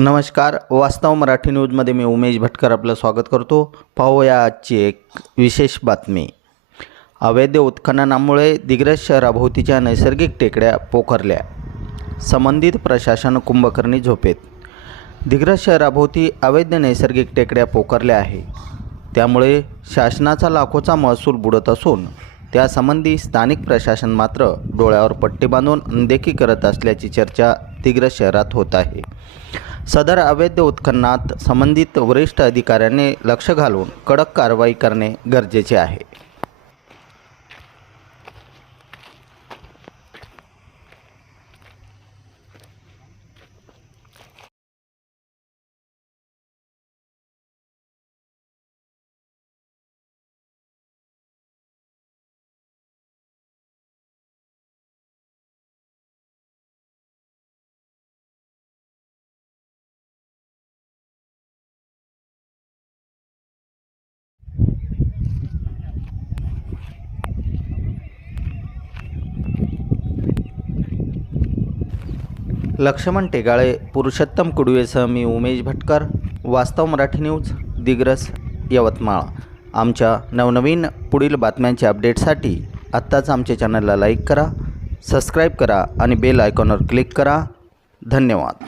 नमस्कार वास्तव मराठी न्यूजमध्ये मी उमेश भटकर आपलं स्वागत करतो. पाहूया आजची एक विशेष बातमी. अवैध उत्खननामुळे दिग्रज शहराभोवतीच्या नैसर्गिक टेकड्या पोखरल्या. संबंधित प्रशासन कुंभकर्णी झोपेत. दिग्रज शहराभोवती अवैध नैसर्गिक टेकड्या पोखरल्या आहे. त्यामुळे शासनाचा लाखोचा महसूल बुडत असून त्यासंबंधी स्थानिक प्रशासन मात्र डोळ्यावर पट्टी बांधून अनदेखी करत असल्याची चर्चा दिग्रज शहरात होत आहे. सदर अवैध उत्खननात संबंधित वरिष्ठ अधिकाऱ्यांनी लक्ष घालून कडक कारवाई करणे गरजेचे आहे. लक्ष्मण टेगाळे पुरुषोत्तम कुडवेसह मी उमेश भटकर. वास्तव मराठी न्यूज दिग्रस यवतमाळ. आमच्या नवनवीन पुढील बातम्यांच्या अपडेटसाठी आत्ताच आमच्या चॅनलला लाईक करा सबस्क्राईब करा आणि बेल आयकॉनवर क्लिक करा. धन्यवाद.